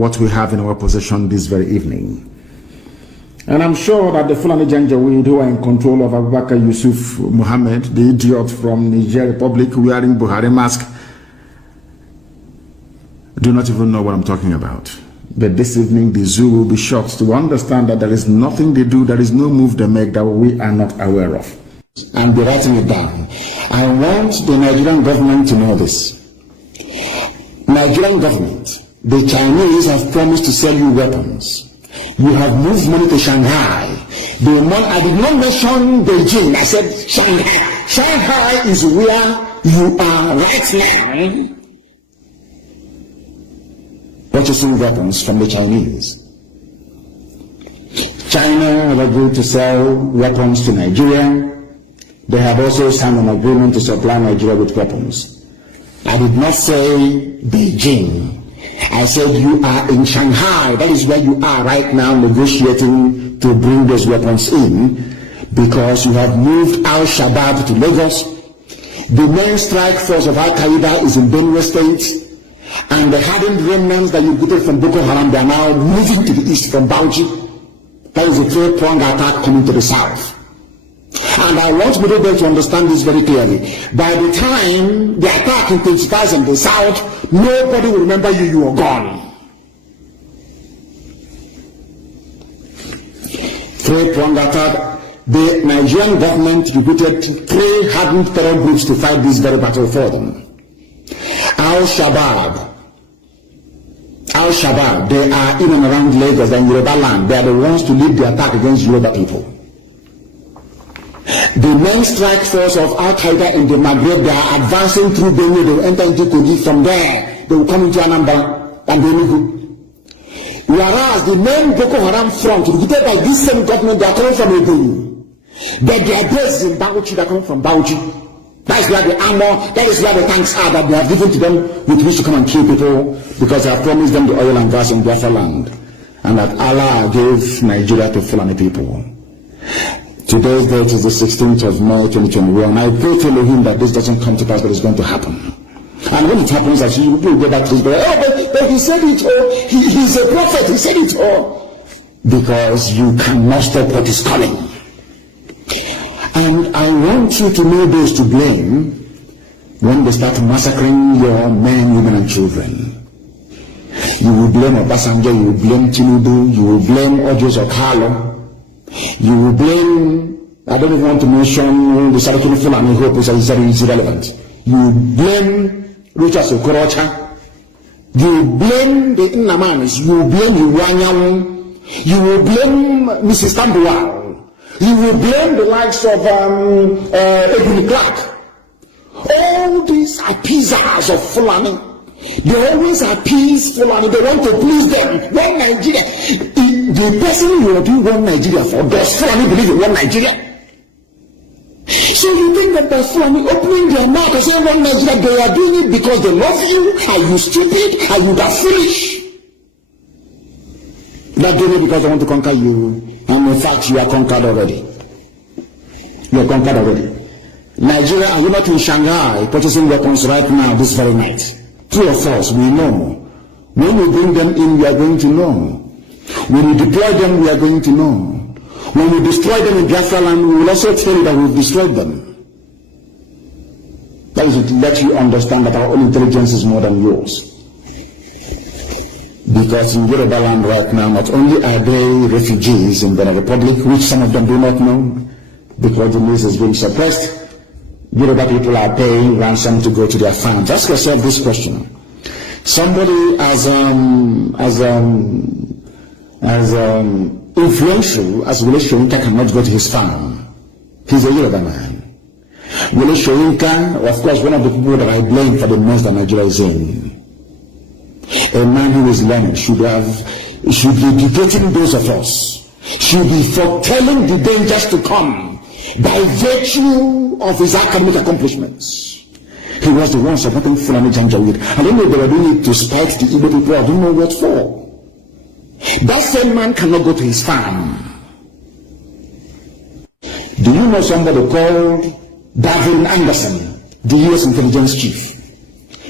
what we have in our possession this very evening. And I'm sure that the Fulani Janjaweed who are in control of Abubakar Yusuf Muhammad, the idiot from Niger Republic wearing Buhari mask, do not even know what I'm talking about. But this evening the zoo will be shocked to understand that there is nothing they do, there is no move they make that we are not aware of. And be writing it down. I want the Nigerian government to know this. Nigerian government, the Chinese have promised to sell you weapons. You have moved money to Shanghai. I did not mention Beijing, I said Shanghai. Shanghai is where you are right now, purchasing weapons from the Chinese. China have agreed to sell weapons to Nigeria. They have also signed an agreement to supply Nigeria with weapons. I did not say Beijing. I said you are in Shanghai. That is where you are right now, negotiating to bring those weapons in, because you have moved Al-Shabaab to Lagos. The main strike force of Al-Qaeda is in Benue State, and the hardened remnants that you get from Boko Haram, they are now moving to the east from Bauchi. That is a three-pronged attack coming to the south. And I want people to understand this very clearly. By the time the attack intensifies in the south, nobody will remember you, you are gone. Three-pronged attack. The Nigerian government recruited 3 hardened terror groups to fight this very battle for them. Al-Shabaab, they are in and around Lagos and Yoruba land. They are the ones to lead the attack against Yoruba people. The main strike force of Al-Qaeda in the Maghreb, they are advancing through Benue. They will enter into Kogi. From there, they will come into Anambra and Enugu. Whereas the main Boko Haram front, recruited by this same government, they are coming from Ebonyi. But their base in Bauchi, they are coming from Bauchi. That is where the armor, that is where the tanks are that they have given to them with which to come and kill people, because they have promised them the oil and gas in Biafra land. And that Allah gave Nigeria to Fulani people. Today's date is the 16th of May 2021. I pray to Elohim that this doesn't come to pass, but it's going to happen. And when it happens, actually, you will go back to his brother. Oh, but he said it all. He's a prophet. He said it all. Because you cannot stop what is coming. And I want you to know those to blame when they start massacring your men, women, and children. You will blame Obasanjo, you will blame Tinubu, you will blame Ojos Okalo. You will blame, I don't even want to mention the Sarakini Fulani Hope is irrelevant. You will blame Richard Okorocha. You will blame the Nnamdi. You will blame Iwanyang. You will blame Mrs. Tambuwal. You will blame the likes of Edwin Clark. All these appeasers of Fulani. They always appease Fulani. They want to please them. One Nigeria. The person you are doing one Nigeria for, does Fulani believe in one Nigeria? So you think that the Fulani opening their mouth and saying one Nigeria, they are doing it because they love you? Are you stupid? Are you that foolish? They're doing it because they want to conquer you. And in fact, you are conquered already. You are conquered already. Nigeria, are you not in Shanghai purchasing weapons right now, this very night? True or false, we know. When we bring them in, we are going to know. When we deploy them, we are going to know. When we destroy them in Biafra land, we will also tell you that we've destroyed them. That is to let you understand that our own intelligence is more than yours. Because in Yoruba land right now, not only are they refugees in the Republic, which some of them do not know, because the news is being suppressed, Yoruba people are paying ransom to go to their farms. Ask yourself this question. Somebody as influential as Wole Soyinka cannot go to his farm. He's a Yoruba man. Wole Soyinka, of course, one of the people that I blame for the mess that Nigeria is in. A man who is learning should be educating those of us, should be foretelling the dangers to come by virtue of his academic accomplishments. He was the one supporting Fulani Janjaweed. I don't know if they were doing it to spite the Igbo people, I don't know what for. That same man cannot go to his farm. Do you know somebody called Davin Anderson, the US intelligence chief?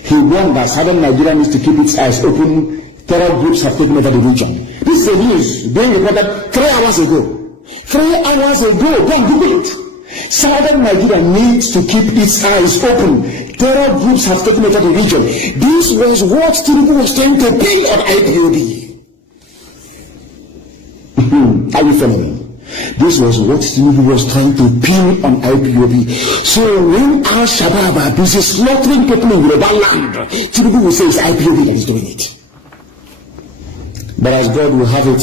He warned that southern Nigeria needs to keep its eyes open terror groups have taken over the region. This is the news being reported 3 hours ago. 3 hours ago, go and Google it. Southern Nigeria needs to keep its eyes open. Terror groups have taken over the region. This was what Tinubu was trying to build on IPOB. Are you following? This was what Tinubu was trying to pin on IPOB. So when Al-Shabaab are busy slaughtering people in Yoruba land, Tinubu will say it's IPOB that is doing it. But as God will have it,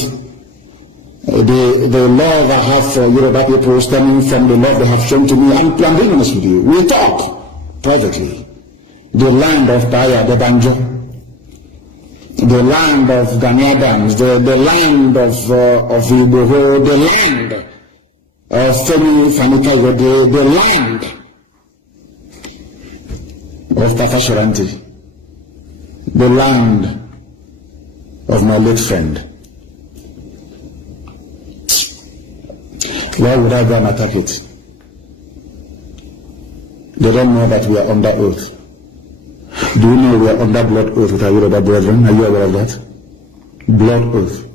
the love I have for Yoruba people stemming from the love they have shown to me, I'm being honest with you, we talk privately. The land of Baya, the Banjo, the land of Ghanaians, the land of Igbo, the land of Femi Fanika, the land of Papa Shoranti, the land of my late friend. Why would I go and attack it? They don't know that we are under oath. Do you know we are under blood oath with our Yoruba brethren? Are you aware of that? Blood oath.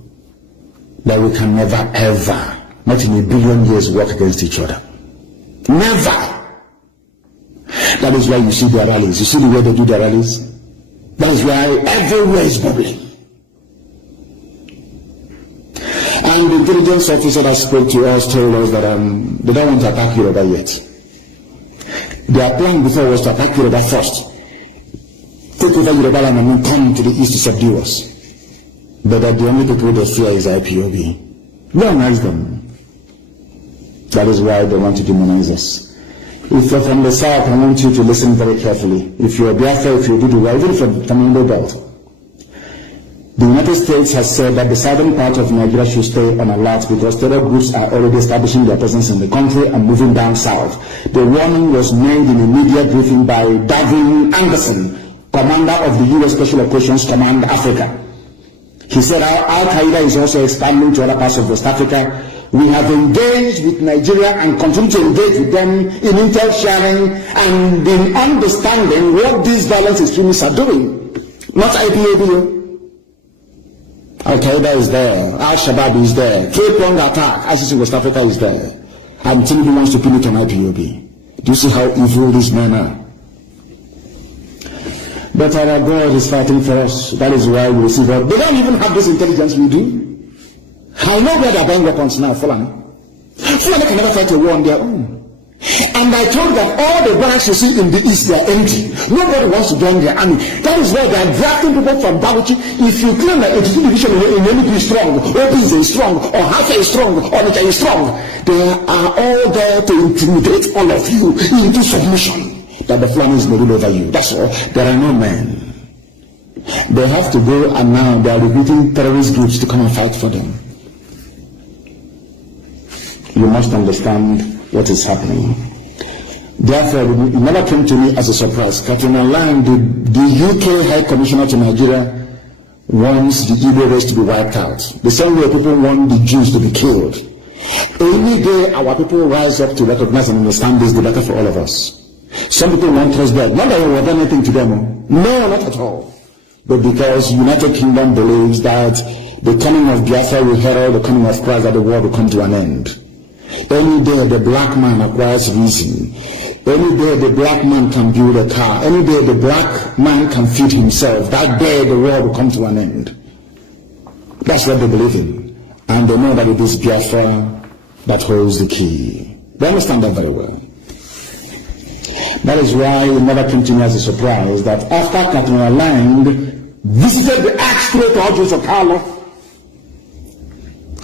That we can never ever, not in a billion years, work against each other. Never! That is why you see their rallies. You see the way they do their rallies? That is why everywhere is bubbling. And the intelligence officer that spoke to us told us that they don't want to attack Yoruba yet. Their plan before was to attack Yoruba first. Take over Yoruba land and then come to the east to subdue us. But that the only people they fear is IPOB. Go and ask them. That is why they want to demonize us. If you're from the south, I want you to listen very carefully. If you're Biafra, if you're Dudu, even from the Tamil Belt, the United States has said that the southern part of Nigeria should stay on alert because terror groups are already establishing their presence in the country and moving down south. The warning was made in a media briefing by Deviñe Anderson, commander of the U.S. Special Operations Command Africa. He said Al-Qaeda is also expanding to other parts of West Africa. We have engaged with Nigeria and continue to engage with them in intel sharing and in understanding what these violent extremists are doing. Not IPOB. Al-Qaeda is there, Al-Shabaab is there, Cape-Long attack, ISIS in West Africa is there. And Tinubu wants to pin it on IPOB. Do you see how evil these men are? But our God is fighting for us. That is why we receive help. They don't even have this intelligence we do. I know where they are buying weapons now, Fulani. Fulani can never fight a war on their own. And I told that all the barracks you see in the east, they are empty. Nobody wants to join their army. That is why they are drafting people from Bauchi. If you claim that 82 division in Enugu is strong, Obis is strong, or Hafa is strong, or Onitsha is strong, they are all there to intimidate all of you into submission. That the Fulanis may rule over you. That's all. There are no men. They have to go, and now they are recruiting terrorist groups to come and fight for them. You must understand what is happening. Therefore, it never came to me as a surprise. Katrina Lang, the UK High Commissioner to Nigeria, wants the Igbo race to be wiped out. The same way people want the Jews to be killed. Any day our people rise up to recognize and understand this, the better for all of us. Some people want us dead. Not that we have done anything to them. No, not at all. But because United Kingdom believes that the coming of Biafra will herald the coming of Christ, that the world will come to an end. Any day the black man acquires reason. Any day the black man can build a car. Any day the black man can feed himself. That day the world will come to an end. That's what they believe in. And they know that it is Biafra that holds the key. They understand that very well. That is why it never came to me as a surprise that after Katrina Lang visited the arch-traitor of Carlo,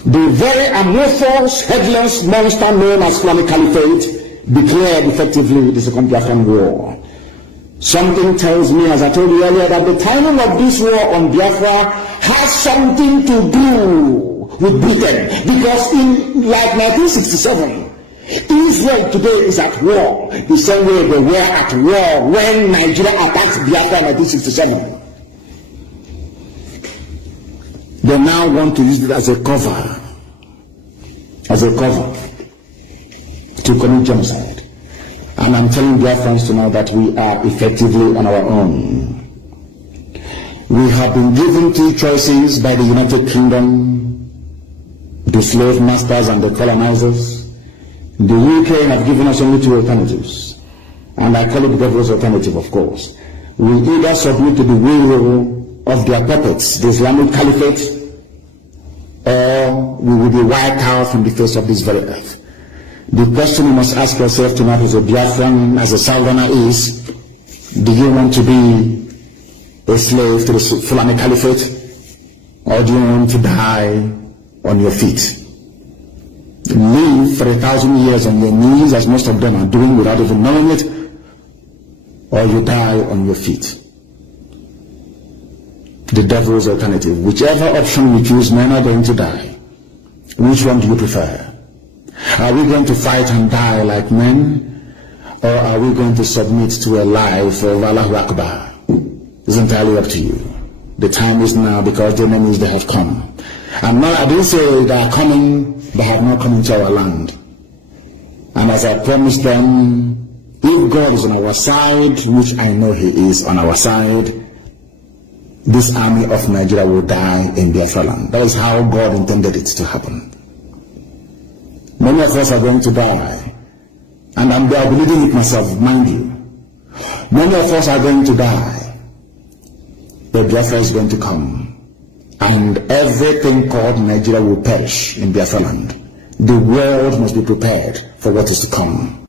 the very amorphous, headless monster known as Fulani Caliphate declared effectively the Second Biafran War. Something tells me, as I told you earlier, that the timing of this war on Biafra has something to do with Britain. Because in like 1967, Israel today is at war the same way they were at war when Nigeria attacked Biafra in 1967. They now want to use it as a cover to commit genocide. And I'm telling Biafrans to know that we are effectively on our own. We have been given two choices by the United Kingdom, the slave masters and the colonizers. The UK have given us only two alternatives, and I call it the devil's alternative, of course. We either submit to the will of their puppets, the Islamic Caliphate, or we will be wiped out from the face of this very earth. The question you must ask yourself tonight as a Biafran, as a Southerner is, do you want to be a slave to the Fulani Caliphate, or do you want to die on your feet? Live for 1,000 years on your knees, as most of them are doing without even knowing it, or you die on your feet. The devil's alternative. Whichever option we choose, men are going to die. Which one do you prefer? Are we going to fight and die like men, or are we going to submit to a life of Allahu Akbar? It's entirely up to you. The time is now, because the enemies, they have come. And now I didn't say they are coming, they have not come into our land. And as I promised them, if God is on our side, which I know He is on our side, this army of Nigeria will die in Biafra land. That is how God intended it to happen. Many of us are going to die, and I'm believing it myself, mind you. Many of us are going to die, but Biafra is going to come, and everything called Nigeria will perish in Biafra land. The world must be prepared for what is to come.